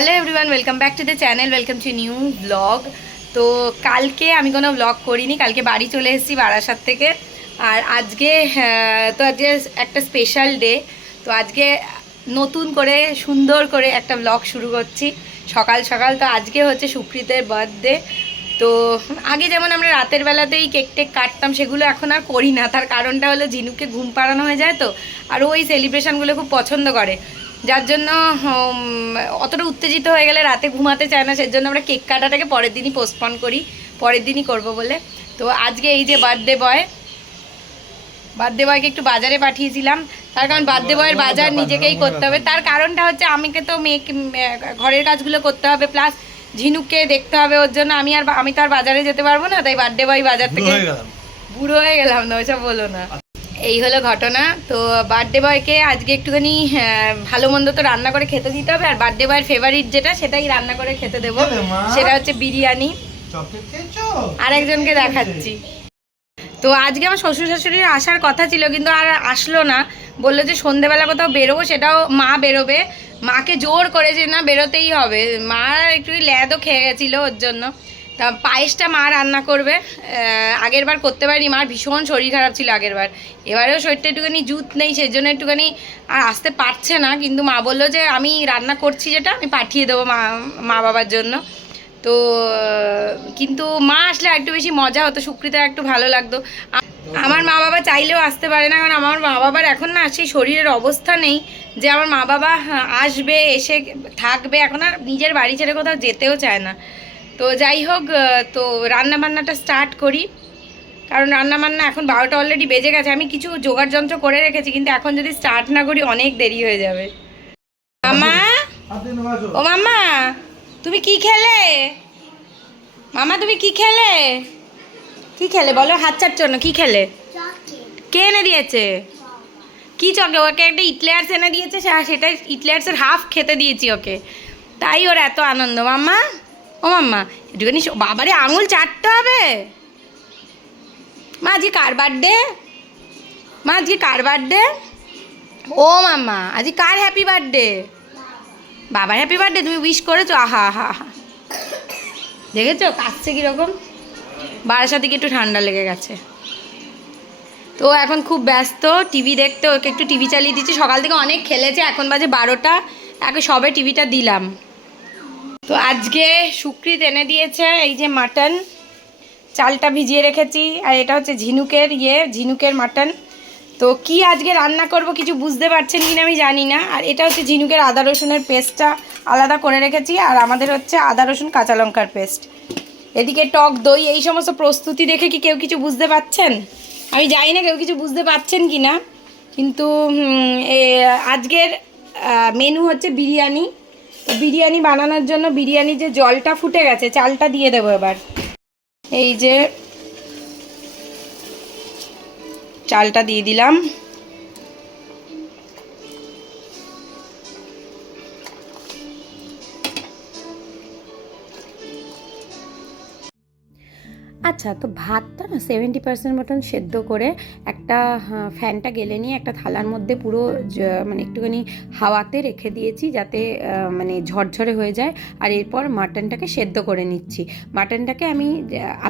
Hello everyone, welcome back to the channel, welcome to new blog. তো কালকে আমি কোনো ব্লগ করিনি, কালকে বাড়ি চলে এসেছি বারাসাত থেকে। আর আজকে আজকে একটা স্পেশাল ডে। তো আজকে নতুন করে সুন্দর করে একটা ব্লগ শুরু করছি সকাল সকাল। তো আজকে হচ্ছে সুকৃতের বার্থডে। তো আগে যেমন আমরা রাতের বেলাতেই কেক টেক কাটতাম, সেগুলো এখন আর করি না। তার কারণটা হলো ঝিনুককে ঘুম পাড়ানো হয়ে যায়, তো আর ওই সেলিব্রেশনগুলো খুব পছন্দ করে, যার জন্য অতটা উত্তেজিত হয়ে গেলে রাতে ঘুমাতে চায় না। সেজন্য আমরা কেক কাটাটাকে পরের দিনই পোস্টপন করি, পরের দিনই করব বলে। তো আজকে এই যে বার্থডে বয়কে একটু বাজারে পাঠিয়েছিলাম, তার কারণ বার্থডে বয়ের বাজার নিজেকেই করতে হবে। তার কারণটা হচ্ছে আমাকে তো মেয়েকে ঘরের কাজগুলো করতে হবে, প্লাস ঝিনুককে দেখতে হবে। ওর জন্য আমি তো আর বাজারে যেতে পারবো না, তাই বার্থডে বয় বাজার থেকে বুড়ো হয়ে গেলাম না, ওইসব বলো না। এই হলো ঘটনা। তো বার্থডে বয়কে আজকে একটুখানি ভালো মন্দ তো রান্না করে খেতে দিতে হবে, আর বার্থডে বয়ের ফেভারিট যেটা সেটাই রান্না করে খেতে দেবো, সেটা হচ্ছে বিরিয়ানি। আর একজনকে দেখাচ্ছি। তো আজকে আমার শ্বশুর শাশুড়ির আসার কথা ছিল, কিন্তু আর আসলো না। বললো যে সন্ধেবেলা কোথাও বেরোবো, সেটাও মা বেরোবে। মাকে জোর করে যে না বেরোতেই হবে, মা একটু ল্যাদও খেয়ে গেছিলো ওর জন্য। তা পায়েসটা মা রান্না করবে। আগের বার করতে পারিনি, মার ভীষণ শরীর খারাপ ছিল আগের বার। এবারেও শরীরটা একটুখানি জুত নেই, সেই জন্য একটুখানি আর আসতে পারছে না। কিন্তু মা বললো যে আমি রান্না করছি, যেটা আমি পাঠিয়ে দেবো মা বাবার জন্য। তো কিন্তু মা আসলে একটু বেশি মজা হতো, সুকৃতার একটু ভালো লাগতো। আমার মা বাবা চাইলেও আসতে পারে না, কারণ আমার মা বাবার এখন না সেই শরীরের অবস্থা নেই যে আমার মা বাবা আসবে, এসে থাকবে। এখন আর নিজের বাড়ি ছেড়ে কোথাও যেতেও চায় না। তো যাই হোক, তো রান্নাবান্নাটা স্টার্ট করি, কারণ রান্নাবান্না এখন 12টা অলরেডি বেজে গেছে। আমি কিছু জোগাড় যন্ত্র করে রেখেছি, কিন্তু এখন যদি স্টার্ট না করি অনেক দেরি হয়ে যাবে। মামা, ও মামা, তুমি কি খেলে? মামা তুমি কি খেলে? কি খেলে বলো, হাত চাটছো না? কি খেলে? কে এনে দিয়েছে? কি চকে? ওকে একটা ইটলেয়ার্স এনে দিয়েছে, সেটা ইটলেয়ার্সের হাফ খেতে দিয়েছি ওকে, তাই ওর এত আনন্দ। মাম্মা, ও মাম্মা একটুখানি বাবারে আঙুল চাটতে হবে। মা আজকে কার বার্থডে? মা আজকে কার বার্থডে? ও মাম্মা আজকে কার হ্যাপি বার্থডে? বাবার হ্যাপি বার্থডে তুমি উইশ করেছো? আহা আহা আহা, দেখেছো কাঁদছে কীরকম? বারাসাত দিকে একটু ঠান্ডা লেগে গেছে। তো এখন খুব ব্যস্ত টিভি দেখতে, ওকে একটু টিভি চালিয়ে দিচ্ছি। সকাল থেকে অনেক খেলেছে, এখন বাজে 12টা, এখন সবে টিভিটা দিলাম। তো আজকে সুকৃত এনে দিয়েছে এই যে মাটন, চালটা ভিজিয়ে রেখেছি। আর এটা হচ্ছে ঝিনুকের মাটন। তো কি আজকে রান্না করব কিছু বুঝতে পারছেন কিনা আমি জানি না। আর এটা হচ্ছে ঝিনুকের আদা রসুনের পেস্টটা আলাদা করে রেখেছি, আর আমাদের হচ্ছে আদা রসুন কাঁচা লঙ্কার পেস্ট। এদিকে টক দই, এই সমস্ত প্রস্তুতি দেখে কি কেউ কিছু বুঝতে পারছেন? আমি জানি না কেউ কিছু বুঝতে পারছেন কি না, কিন্তু আজকের মেনু হচ্ছে বিরিয়ানি। বিরিয়ানি বানানোর জন্য বিরিয়ানি যে জলটা ফুটে গেছে, চালটা দিয়ে দেবো এবার। এই যে চালটা দিয়ে দিলাম। আচ্ছা, তো ভাতটা না 70% মতন সেদ্ধ করে একটা ফ্যানটা গেলে নিয়ে একটা থালার মধ্যে পুরো মানে একটুখানি হাওয়াতে রেখে দিয়েছি, যাতে মানে ঝরঝরে হয়ে যায়। আর এরপর মাটনটাকে সেদ্ধ করে নিচ্ছি। মাটনটাকে আমি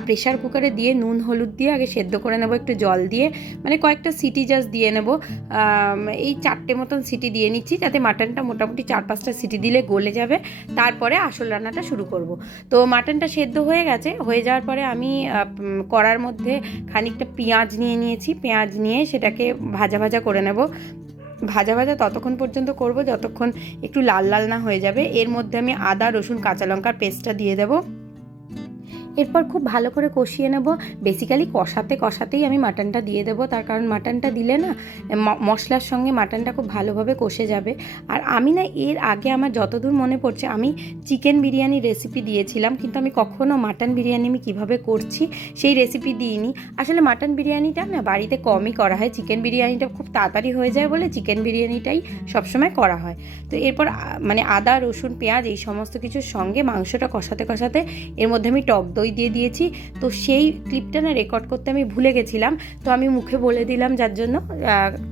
প্রেশার কুকারে দিয়ে নুন হলুদ দিয়ে আগে সেদ্ধ করে নেব, একটু জল দিয়ে, মানে কয়েকটা সিটি জাস্ট দিয়ে নেব। এই 4টে মতন সিটি দিয়ে নিচ্ছি, যাতে মাটনটা মোটামুটি 4-5টা সিটি দিলে গলে যাবে। তারপরে আসল রান্নাটা শুরু করব। তো মাটনটা সেদ্ধ হয়ে গেছে, হয়ে যাওয়ার পরে আমি কড়ার মধ্যে খানিকটা পেঁয়াজ নিয়েছি। পেঁয়াজ নিয়ে সেটাকে ভাজা ভাজা করে নেব। ভাজা ভাজা ততক্ষণ পর্যন্ত করব যতক্ষণ একটু লাল লাল না হয়ে যাবে। এর মধ্যে আমি আদা রসুন কাঁচা লঙ্কার পেস্টটা দিয়ে দেবো। এরপর খুব ভালো করে কষিয়ে নেব। বেসিক্যালি কষাতেই আমি মাটনটা দিয়ে দেবো, তার কারণ মাটনটা দিলে না মশলার সঙ্গে মাটনটা খুব ভালোভাবে কষে যাবে। আর আমি না এর আগে আমার যতদূর মনে পড়ছে আমি চিকেন বিরিয়ানির রেসিপি দিয়েছিলাম, কিন্তু আমি কখনও মাটন বিরিয়ানি আমি কীভাবে করছি সেই রেসিপি দিইনি। আসলে মাটন বিরিয়ানিটা না বাড়িতে কমই করা হয়, চিকেন বিরিয়ানিটা খুব তাড়াতাড়ি হয়ে যায় বলে চিকেন বিরিয়ানিটাই সবসময় করা হয়। তো এরপর মানে আদা রসুন পেঁয়াজ এই সমস্ত কিছুর সঙ্গে মাংসটা কষাতে এর মধ্যে আমি টক দই দিয়ে দিয়েছি। তো সেই ক্লিপটা না রেকর্ড করতে আমি ভুলে গেছিলাম, তো আমি মুখে বলে দিলাম, যার জন্য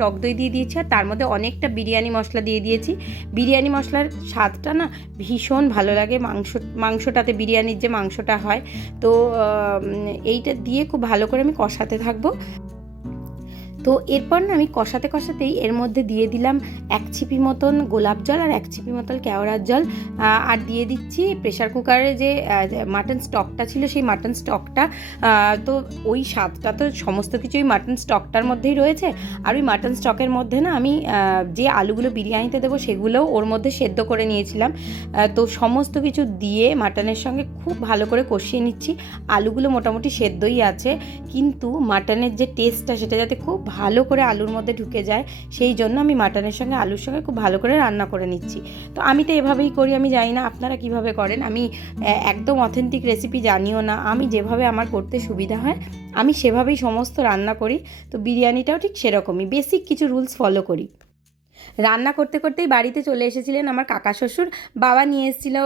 টক দই দিয়ে দিয়েছি। আর তার মধ্যে অনেকটা বিরিয়ানি মশলা দিয়ে দিয়েছি। বিরিয়ানি মশলার স্বাদটা না ভীষণ ভালো লাগে মাংসটাতে, বিরিয়ানির যে মাংসটা হয়। তো এইটা দিয়ে খুব ভালো করে আমি কষাতে থাকবো। তো এরপর না আমি কষাতেই এর মধ্যে দিয়ে দিলাম 1 ছিপি মতন গোলাপ জল আর 1 ছিপি মতন কেওড়ার জল, আর দিয়ে দিচ্ছি প্রেশার কুকারে যে মাটন স্টকটা ছিল সেই মাটন স্টকটা। তো ওই স্বাদটা তো সমস্ত কিছুই মাটন স্টকটার মধ্যেই রয়েছে। আর ওই মাটন স্টকের মধ্যে না আমি যে আলুগুলো বিরিয়ানিতে দেবো সেগুলোও ওর মধ্যে সেদ্ধ করে নিয়েছিলাম। তো সমস্ত কিছু দিয়ে মাটনের সঙ্গে খুব ভালো করে কষিয়ে নিচ্ছি। আলুগুলো মোটামুটি সেদ্ধই আছে, কিন্তু মাটনের যে টেস্টটা সেটা যাতে খুব ভালো করে আলুর মধ্যে ঢুকে যায়, সেই জন্য আমি মাটনের সঙ্গে আলুর সঙ্গে খুব ভালো করে রান্না করে নিচ্ছি। তো আমি তো এভাবেই করি, আমি জানি না আপনারা কিভাবে করেন। আমি একদম অথেন্টিক রেসিপি জানিও না, আমি যেভাবে আমার করতে সুবিধা হয় আমি সেভাবেই সমস্ত রান্না করি। তো বিরিয়ানিটাও ঠিক সেরকমই বেসিক কিছু রুলস ফলো করি। রান্না করতে করতেই বাড়িতে চলে এসেছিলেন আমার কাকা শ্বশুর। বাবা নিয়ে এসেছিল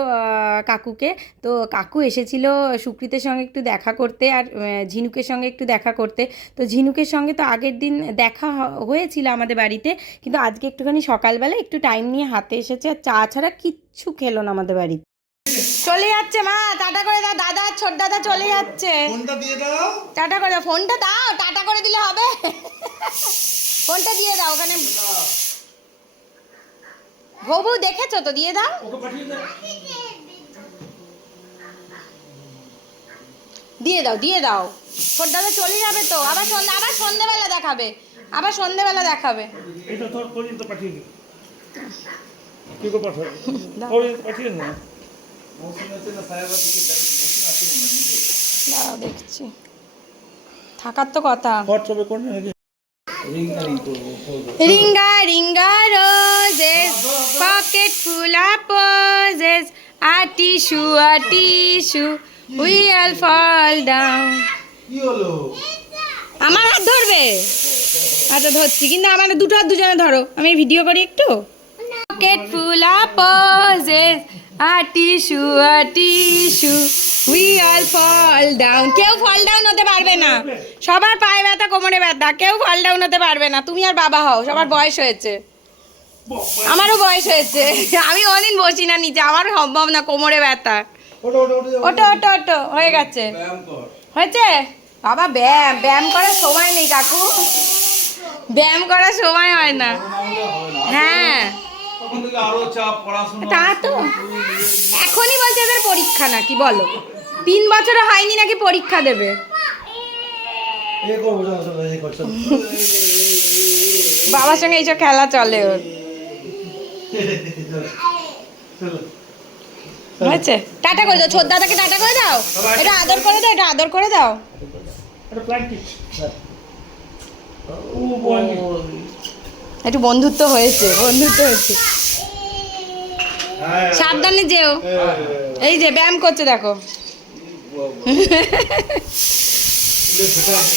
কাকুকে। তো কাকু এসেছিল সুকৃতের সঙ্গে একটু দেখা করতে আর ঝিনুকের সঙ্গে একটু দেখা করতে। তো ঝিনুকের সঙ্গে তো আগের দিন দেখা হয়েছিল আমাদের বাড়িতে, কিন্তু আজকে একটুখানি সকালবেলা একটু টাইম নিয়ে হাতে এসেছে, আর চা ছাড়া কিচ্ছু খেলো না আমাদের বাড়িতে। চলে যাচ্ছে মা, টাটা করে দাও। দাদা ছোট দাদা চলে যাচ্ছে। ফোনটা দিয়ে দাও। টাটা করে দাও। ফোনটা দাও, টাটা করে দিলে হবে? ফোনটা দিয়ে দাও ওখানে। বউ দেখেছো তো, দিয়ে দাও। দিয়ে দাও। ছোট দাদা চলে যাবে তো, আবার সন্ধ্যেবেলা দেখাবে, এটা তোর পর্যন্ত পাঠিয়ে দিই। কি করে পাঠাবো? পাঠিয়ে না। দাঁড়াও দেখছি, থাকার তো কথা। হোয়াটসঅ্যাপে কোন ring a ring a roses, pocket full of posies, a tissue we all fall down. কি হলো? আমার হাত ধরবে? আচ্ছা ধরছি, কিন্তু আমার দুটো হাত দুজনে ধরো, আমি ভিডিও করি একটু। Pocket full of posies, a tissue we all fall down. কেউ ফল ডাউন হতে পারবে না, সবার পায়ে ব্যথা, কোমরে ব্যথা, কেউ ফল ডাউন হতে পারবে না। তুমি আর বাবা হও, সবার বয়স হয়েছে, আমারও বয়স হয়েছে। আমি কোনদিন বসি না নিচে, আমার সম্ভব না, কোমরে ব্যথা। ওটো হয়ে গেছে, হয়েছে বাবা। ব্যায়াম করার সময় নেই কাকু, ব্যায়াম করার সময় হয় না। হ্যাঁ তা তো এখনই বলছে এদের পরীক্ষা নাকি, বলো 3 বছরও হয়নি নাকি পরীক্ষা দেবে। বাবার সঙ্গে এইসব খেলা চলে ওর। হয়েছে, টাটা করে দাও, ছোট দাদাকে টাটা করে দাও, এটা আদর করে দাও, এটা আদর করে দাও। একটু বন্ধুত্ব হয়েছে। সাবধানে যেও। এই যে ব্যায়াম করছে দেখো।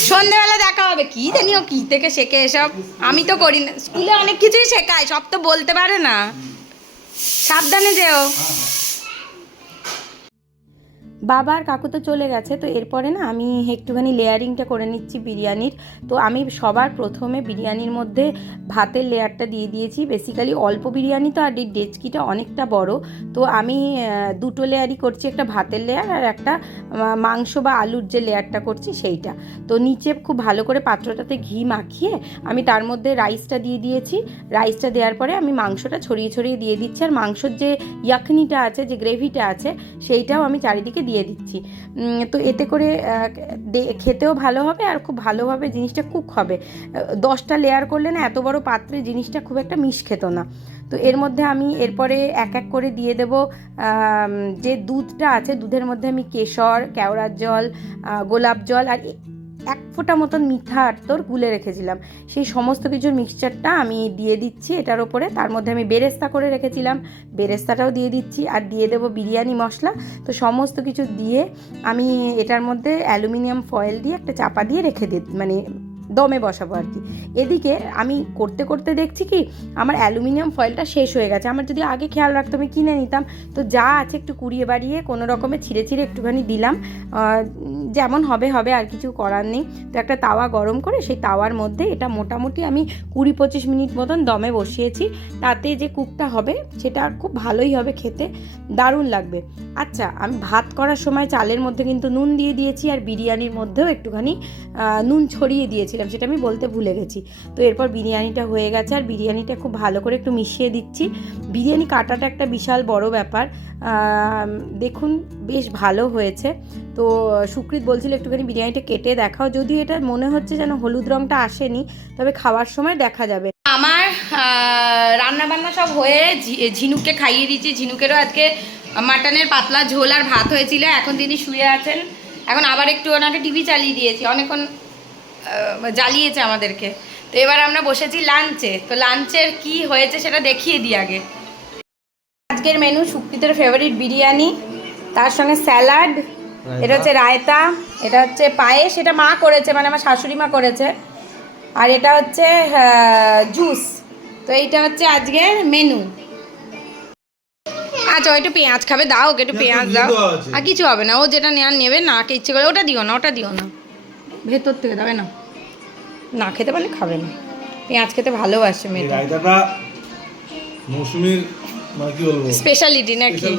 সন্ধ্যেবেলা দেখা হবে, কি জানি ও কি থেকে শেখে এসব, আমি তো করি না। স্কুলে অনেক কিছুই শেখায়, সব তো বলতে পারে না। সাবধানে যেও। বাবা আর কাকু তো চলে গেছে। তো এরপরে না আমি একটুখানি লেয়ারিংটা করে নিচ্ছি বিরিয়ানির। তো আমি সবার প্রথমে বিরিয়ানির মধ্যে ভাতের লেয়ারটা দিয়ে দিয়েছি। বেসিক্যালি অল্প বিরিয়ানি তো, আর এই ডেচকিটা অনেকটা বড়, তো আমি 2টো লেয়ারই করছি, একটা ভাতের লেয়ার আর একটা মাংস বা আলুর যে লেয়ারটা করছি সেইটা। তো নিচে খুব ভালো করে পাত্রটাতে ঘি মাখিয়ে আমি তার মধ্যে রাইসটা দিয়ে দিয়েছি। রাইসটা দেওয়ার পরে আমি মাংসটা ছড়িয়ে দিয়ে দিচ্ছি, আর মাংসর যে ইয়াখনিটা আছে, যে গ্রেভিটা আছে, সেইটাও আমি চারিদিকে দিয়ে দিচ্ছি। তো এতে করে খেতেও ভালো হবে আর খুব ভালোভাবে জিনিসটা কুক হবে। 10টা লেয়ার করলে না এত বড় পাত্রে জিনিসটা খুব একটা মিশ খেত না। তো এর মধ্যে আমি এরপরে এক এক করে দিয়ে দেব যে দুধটা আছে, দুধের মধ্যে আমি কেশর, কেওড়ার জল, গোলাপ জল আর 1 ফোঁটা মতন মিঠা আতর গুলে রেখেছিলাম, সেই সমস্ত কিছুর মিক্সচারটা আমি দিয়ে দিচ্ছি এটার ওপরে। তার মধ্যে আমি বেরেস্তা করে রেখেছিলাম, বেরেস্তাটাও দিয়ে দিচ্ছি, আর দিয়ে দেবো বিরিয়ানি মশলা। তো সমস্ত কিছু দিয়ে আমি এটার মধ্যে অ্যালুমিনিয়াম ফয়েল দিয়ে একটা চাপা দিয়ে রেখে দিই, মানে দমে বসাবো আর কি। এদিকে আমি করতে করতে দেখছি কি আমার অ্যালুমিনিয়াম ফয়েলটা শেষ হয়ে গেছে। আমার যদি আগে খেয়াল রাখতো আমি কিনে নিতাম। তো যা আছে একটু কুড়িয়ে বাড়িয়ে কোনো রকমে ছিঁড়ে একটুখানি দিলাম, যেমন হবে হবে, আর কিছু করার নেই। তো একটা তাওয়া গরম করে সেই তাওয়ার মধ্যে এটা মোটামুটি আমি 20-25 মিনিট মতন দমে বসিয়েছি। তাতে যে কুকটা হবে সেটা খুব ভালোই হবে, খেতে দারুণ লাগবে। আচ্ছা, আমি ভাত করার সময় চালের মধ্যে কিন্তু নুন দিয়ে দিয়েছি, আর বিরিয়ানির মধ্যেও একটুখানি নুন ছড়িয়ে দিয়েছিলাম, সেটা আমি বলতে ভুলে গেছি। তো এরপর বিরিয়ানিটা হয়ে গেছে, আর বিরিয়ানিটা খুব ভালো করে একটু মিশিয়ে দিচ্ছি। বিরিয়ানি কাটাটা একটা বিশাল বড় ব্যাপার। দেখুন বেশ ভালো হয়েছে। তো সুকৃত বলছিল একটুখানি বিরিয়ানিটা কেটে দেখাও, যদিও এটা মনে হচ্ছে যেন হলুদ রঙটা আসেনি, তবে খাওয়ার সময় দেখা যাবে। আমার রান্নাবান্না সব হয়ে ঝিনুককে খাইয়ে দিচ্ছি। ঝিনুকেরও আজকে মাটনের পাতলা ঝোল আর ভাত হয়েছিল, এখন তিনি শুয়ে আছেন। এখন আবার একটু ওনাকে টিভি চালিয়ে দিয়েছি, অনেকক্ষণ জ্বালিয়েছে আমাদেরকে। তো এবার আমরা বসেছি লাঞ্চে। তো লাঞ্চের কি হয়েছে সেটা দেখিয়ে দিই আগে। আজকের মেনু সুকৃতের ফেভারিট বিরিয়ানি, তার সঙ্গে স্যালাড, এটা হচ্ছে রায়তা, এটা হচ্ছে পায়েস, এটা মা করেছে, মানে আমার শাশুড়ি মা করেছে, আর এটা হচ্ছে জুস। তো এইটা হচ্ছে আজকের মেনু। আচ্ছা, ও একটু পেঁয়াজ খাবে, দাও ওকে একটু পেঁয়াজ দাও। আর কিছু হবে না, ও যেটা নেওয়ার নেবে, না কে ইচ্ছে করে ওটা দিও না, ওটা দিও না, ভেতর থেকে দেবে না, না খেতে পারলে খাবে না। পেঁয়াজ খেতে ভালোবাসে মেয়েটা। রায়তাটা মৌসুমীর মানে কি বলবো স্পেশালিটি নাকি?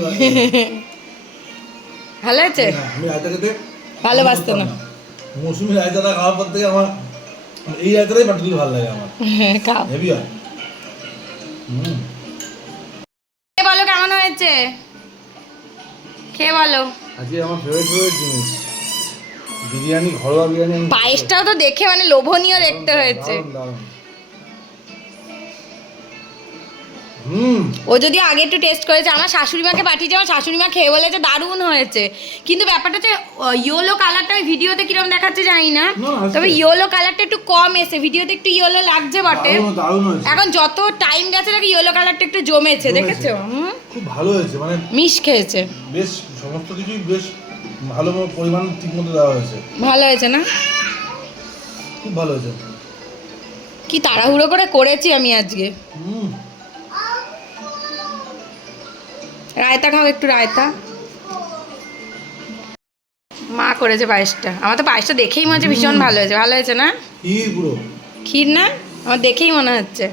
ভালো আছে? আমি রায়তা খেতে ভালোবাসতো না। মৌসুমী রায়তাটা খাওয়ার পর থেকে আমার এই রায়তাটাই পার্টিকুলার ভালো লাগে আমার। খাও, হেভি হয়। বলো কেমন হয়েছে, খেয়ে বলো। আজকে আমার ফেভারিট জিনিস বিরিয়ানি, ঘরোয়া বিরিয়ানি। পায়েসটাও তো দেখে মানে লোভনীয় দেখতে হয়েছে। ও যদি আগে একটু টেস্ট করেছে, আমার শাশুড়ি মাকে পাঠিয়েছে, আমার শাশুড়ি মা খেয়ে বলেছে দারুণ হয়েছে। কিন্তু ব্যাপারটা হচ্ছে ইয়েলো কালারটা আমি ভিডিওতে কিরকম দেখাচ্ছে জানি না, তবে ইয়েলো কালারটা একটু কম এসে, ভিডিওতে একটু ইয়েলো লাগছে বটে। এখন যত টাইম গেছে নাকি ইয়েলো কালারটা একটু জমেছে, দেখেছো? খুব ভালো হয়েছে, মানে মিশ খেয়েছে বেশ, সমস্ত কিছুই বেশ ভালো পরিমাণ ঠিকমতো দেওয়া হয়েছে। ভালো হয়েছে না? খুব ভালো হয়েছে। কি তাড়াহুড়ো করে করেছি আমি আজকে। রায়তা খাও, একটু রায়তা। মা করেছে পায়েসটা, আমার তো পায়েসটা দেখেই মনে হচ্ছে ভীষণ ভালো হয়েছে। ভালো হয়েছে না? ক্ষীর পুরো ক্ষীর না, আমার দেখেই মনে হচ্ছে।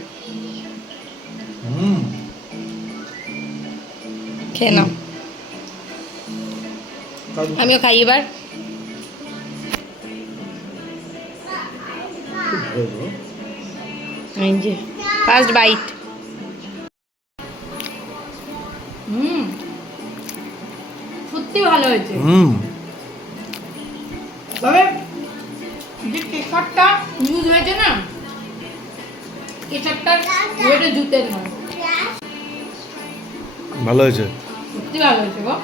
খেয়ে নাও, আমিও খাই এবার। এই যে ফার্স্ট বাইট। সত্যি ভালো হয়েছে। তবে যে কেশরটা ইউজ হয়েছে না, কেশরটার ওইটা জুতের নয়, ভালো হয়েছে, সত্যি ভালো হয়েছে গো।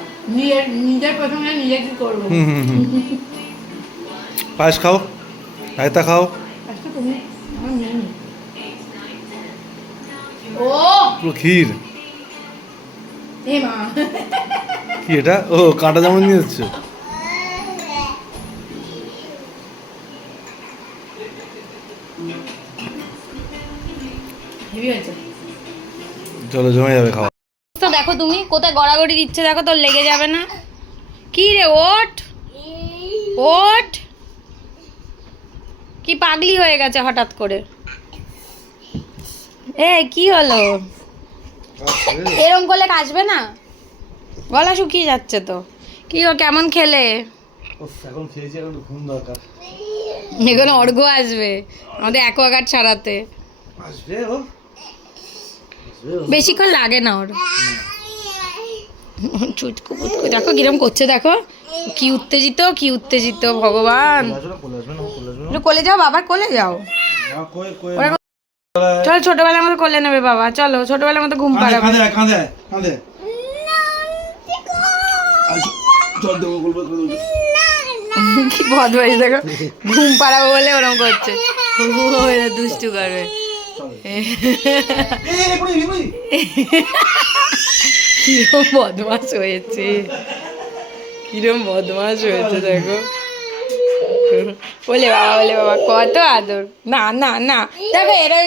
নিজের প্রথমে নিজে কি করবো। পায়েস খাও, রায়তা খাও। তুমি ও পুরো ক্ষীর। এ মা, কি এটা? ও কাঁটা জামুন নিয়ে এসছো। চলো জমে যাবে খাওয়া। তো দেখো তুমি কোথায় গড়াগড়ি দিচ্ছে, দেখো তোর লেগে যাবে না? কি রে, ওঠ ওঠ, কি পাগলি হয়ে গেছে হঠাৎ করে? এ কি হলো, এরম করলে কাজবে না, গলা শুকিয়ে যাচ্ছে তো। কি গো, কেমন খেলে? এখন খেয়েছি, এখন ঘুম দরকার। এখানে অর্ঘ্য আসবে আমাদের অ্যাকোয়াগার্ড ছাড়াতে। আসবে ও, বেশিক্ষণ লাগে না ওর। চুটকু পুটকু দেখো কিরম করছে, দেখো কি উত্তেজিত, কি উত্তেজিত, ভগবান। কোলে যাও, বাবার কোলে যাও। চলো ছোটবেলার মতো কোলে নেবে বাবা, চলো ছোটবেলার মতো ঘুম পাড়াবে। কি বদমাইশ দেখো, ঘুম পাড়াবো বলে ওরম করছে, দুষ্টু করবে। কিরম বদমাস হয়েছে, কিরম বদমাস হয়েছে দেখো। বলে বাবা কত আদর। না না না দেখো এরা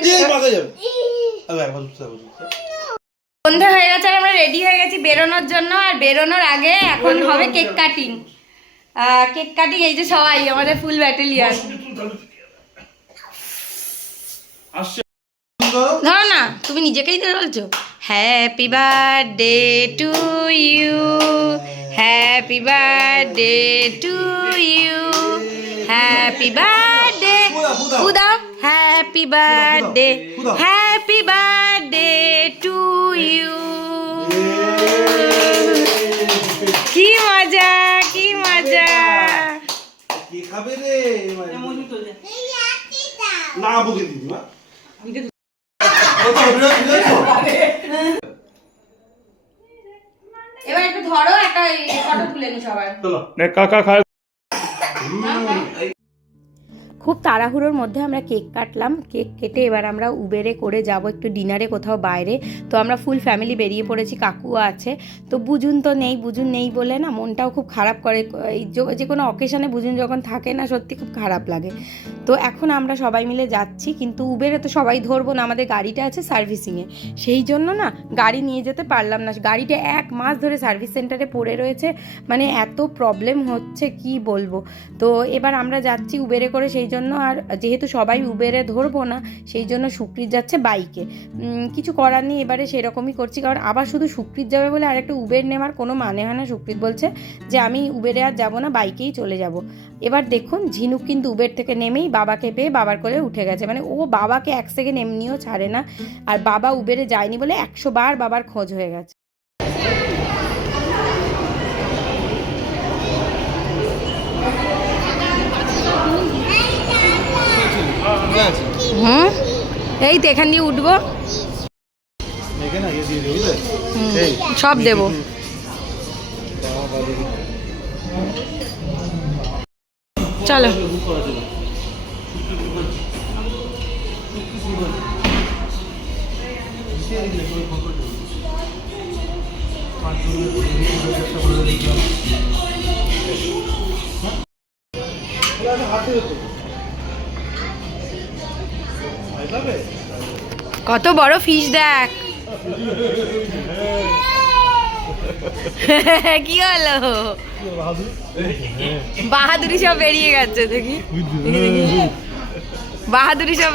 সন্ধ্যা হয়ে গেছে আর আমরা রেডি হয়ে গেছি বেরোনোর জন্য। আর বেরোনোর আগে এখন হবে কেক কাটিং। কেক কাটিং এই যে সবাই আমাদের ফুল ব্যাটালিয়ান। ধরো না, তুমি নিজেকেই তো বলছো happy birthday to you, happy birthday to you, happy birthday উদা, happy birthday, happy birthday to you. কি মজা কি মজা। কি খাবে রে না বুকে দিদি মা এবার একটু ধরো, একটা ফটো তুলে নি সবার। কাকা খায়। খুব তাড়াহুড়োর মধ্যে আমরা কেক কাটলাম। কেক কেটে এবার আমরা উবেরে করে যাব একটু ডিনারে কোথাও বাইরে। তো আমরা ফুল ফ্যামিলি বেরিয়ে পড়েছি, কাকুও আছে। তো বুঝুন নেই বলে না মনটাও খুব খারাপ করে। এই যে কোনো অকেশনে বুঝুন যখন থাকে না সত্যি খুব খারাপ লাগে। তো এখন আমরা সবাই মিলে যাচ্ছি, কিন্তু উবেরে তো সবাই ধরবো না, আমাদের গাড়িটা আছে সার্ভিসিংয়ে, সেই জন্য না গাড়ি নিয়ে যেতে পারলাম না। গাড়িটা 1 মাস ধরে সার্ভিস সেন্টারে পড়ে রয়েছে, মানে এত প্রবলেম হচ্ছে কি বলবো। তো এবার আমরা যাচ্ছি উবেরে করে, সেই জন্য। আর যেহেতু সবাই উবেরে ধরবো না সেই জন্য সুকৃত যাচ্ছে বাইকে। কিছু করার নেই, এবারে সেরকমই করছি, কারণ আবার শুধু সুকৃত যাবে বলে আর একটা উবের নেওয়ার কোনো মানে হয় না। সুকৃত বলছে যে আমি উবেরে আর যাবো না, বাইকেই চলে যাব। এবার দেখুন ঝিনুক কিন্তু উবের থেকে নেমেই বাবাকে পেয়ে বাবার কোলে উঠে গেছে, মানে ও বাবাকে 1 সেকেন্ড এমনিও ছাড়ে না। আর বাবা উবেরে যায়নি বলে 100 বার বাবার খোঁজ হয়ে গেছে। এই তো এখান দিয়ে উঠবো, সব দেবো। চলো কত বড় ফিশ দেখ। কি হলো, বাহাদুরি সব বেরিয়ে গেছে দেখি, বাহাদুরি সব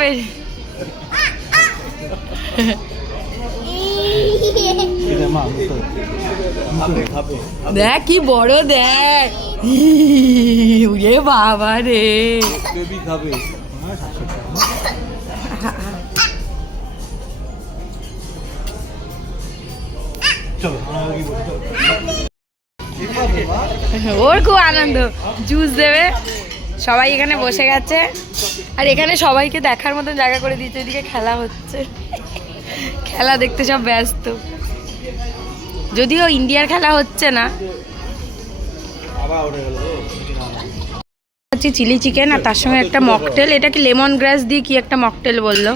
দেখ কি বড়, দেখ বাবা রে। ওর খুব আনন্দ, জুস দেবে। সবাই এখানে বসে গেছে, আর এখানে সবাইকে দেখার মতো জায়গা করে দিয়েছে। এদিকে খেলা হচ্ছে, খেলা দেখতে সব ব্যস্ত, যদিও ইন্ডিয়ার খেলা হচ্ছে না। হচ্ছে চিলি চিকেন আর তার সঙ্গে একটা মকটেল। এটা কি লেমন গ্রাস দিয়ে কি একটা মকটেল বললো।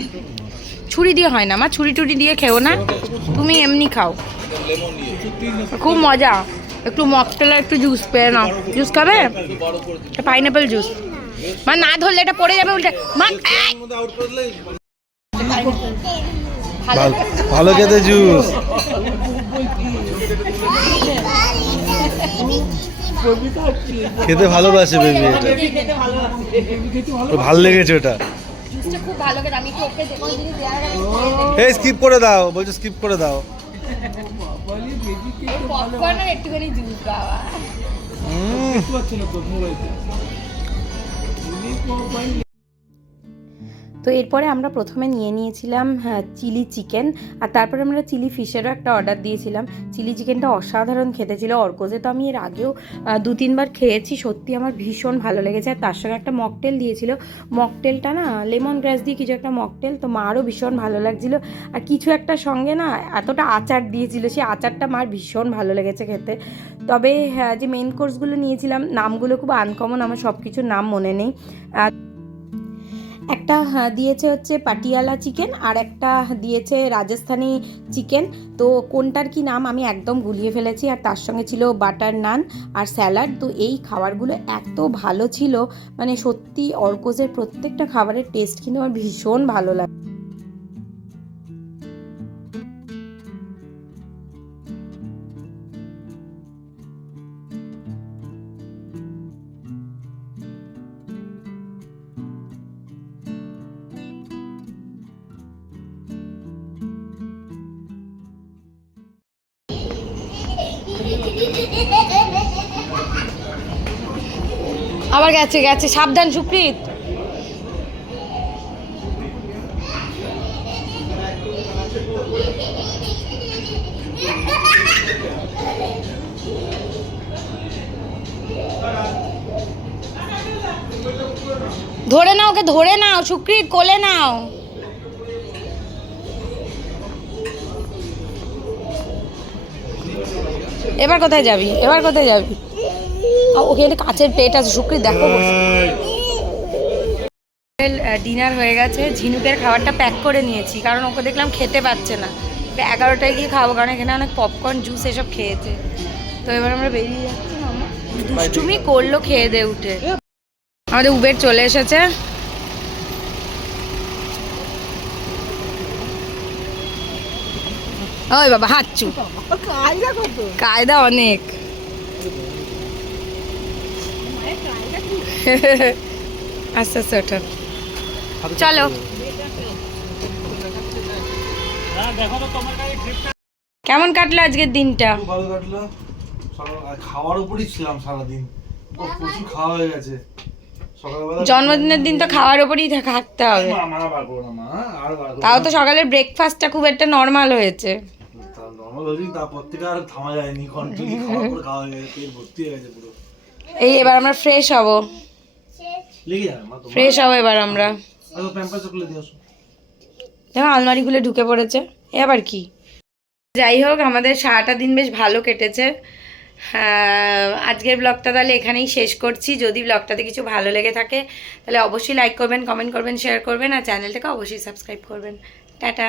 ছুরি দিয়ে হয় না মা, ছুরি টুরি দিয়ে খেও না, তুমি এমনি খাও, খুব মজা। একটু মকটেল আর একটু জুস পেয়ে নাও। জুস খাবে? Pineapple juice. মা না ধরলে এটা পড়ে যাবে উল্টে। মা ভালো খেতে জুস খেতে ভালোবাসে বেবি, এটা ভালো লেগেছে ওটা। খুব ভালো খেতে, আমি তো ওকে দেখো জিনিস এই স্কিপ করে দাও, বলছো স্কিপ করে দাও। পপকর্ন আর একটুখানি জুস বাবা। তো এরপরে আমরা প্রথমে নিয়েছিলাম চিলি চিকেন, আর তারপরে আমরা চিলি ফিশেরও একটা অর্ডার দিয়েছিলাম। চিলি চিকেনটা অসাধারণ খেতে ছিল। অর্কজে তো আমি এর আগেও 2-3 বার খেয়েছি, সত্যি আমার ভীষণ ভালো লেগেছে। আর তার সঙ্গে একটা মকটেল দিয়েছিল, মকটেলটা না লেমন গ্রাস দিয়ে কিছু একটা মকটেল, তো মারও ভীষণ ভালো লাগছিলো। আর কিছু একটা সঙ্গে না এতটা আচার দিয়েছিল, সেই আচারটা মার ভীষণ ভালো লেগেছে খেতে। তবে যে মেন কোর্সগুলো নিয়েছিলাম নামগুলো খুব আনকমন, আমার সব কিছুর নাম মনে নেই। একটা দিয়েছে হচ্ছে পাটিয়ালা চিকেন আর একটা দিয়েছে রাজস্থানি চিকেন। তো কোনটার কি নাম আমি একদম গুলিয়ে ফেলেছি। আর তার সঙ্গে ছিল বাটার নান আর স্যালাড। তো এই খাবারগুলো এত ভালো ছিল, মানে সত্যি অর্কোজের প্রত্যেকটা খাবারের টেস্ট কিন্তু আমার ভীষণ ভালো লাগে। আবার গেছে গেছে, সাবধান সুপ্রিত। ধরে নাও, ওকে ধরে নাও সুপ্রিত, কোলে নাও। এবার কোথায় যাবি, এবার কোথায় যাবি? ওকে কাছের প্লেট আছে সুপ্রিত, দেখো। ডিনার হয়ে গেছে, ঝিনুকের খাবারটা প্যাক করে নিয়েছি কারণ ওকে দেখলাম খেতে পাচ্ছে না। 11টায় গিয়ে খাবো কারণ এখানে অনেক পপকর্ন জুস এসব খেয়েছে। তো এবার আমরা বেরিয়ে যাচ্ছি। দুষ্টুমি করলো খেয়ে দিয়ে উঠে। আমাদের উবের চলে এসেছে। ওই বাবা হাঁচু, কায়দা অনেক। আস্তে আস্তে ওঠো, চলো। কেমন কাটলো আজকের দিনটা? খুব ভালো কাটলো। খাওয়ার উপরই ছিলাম সারাদিন, প্রচুর খাওয়া হয়ে গেছে। সকালবেলা জন্মদিনের দিন তো খাওয়ার উপরই থাকতে হবে। তাও তো সকালের ব্রেকফাস্টটা খুব একটা নর্মাল হয়েছে। তারপর থেকে আর থামা যায়নি, কন্টিনিউ খাওয়ার পর খাওয়া হয়ে গেছে, পেট ভর্তি হয়ে গেছে পুরো। এই এবার আমরা ফ্রেশ হব, লেগে যাবে মা। ফ্রেশ হব এবার আমরা। প্যাম্পাস চকলেট দিয়ে আসো। দেখো আলমারি খুলে ঢুকে পড়েছে, এ আবার কি? যাই হোক, আমাদের সারাটা দিন বেশ ভালো কেটেছে। আজকের ব্লগটা তাহলে এখানেই শেষ করছি। যদি ব্লগটাতে কিছু ভালো লেগে থাকে তাহলে অবশ্যই লাইক করবেন, কমেন্ট করবেন, শেয়ার করবেন আর চ্যানেলটাকে অবশ্যই সাবস্ক্রাইব করবেন। টাটা।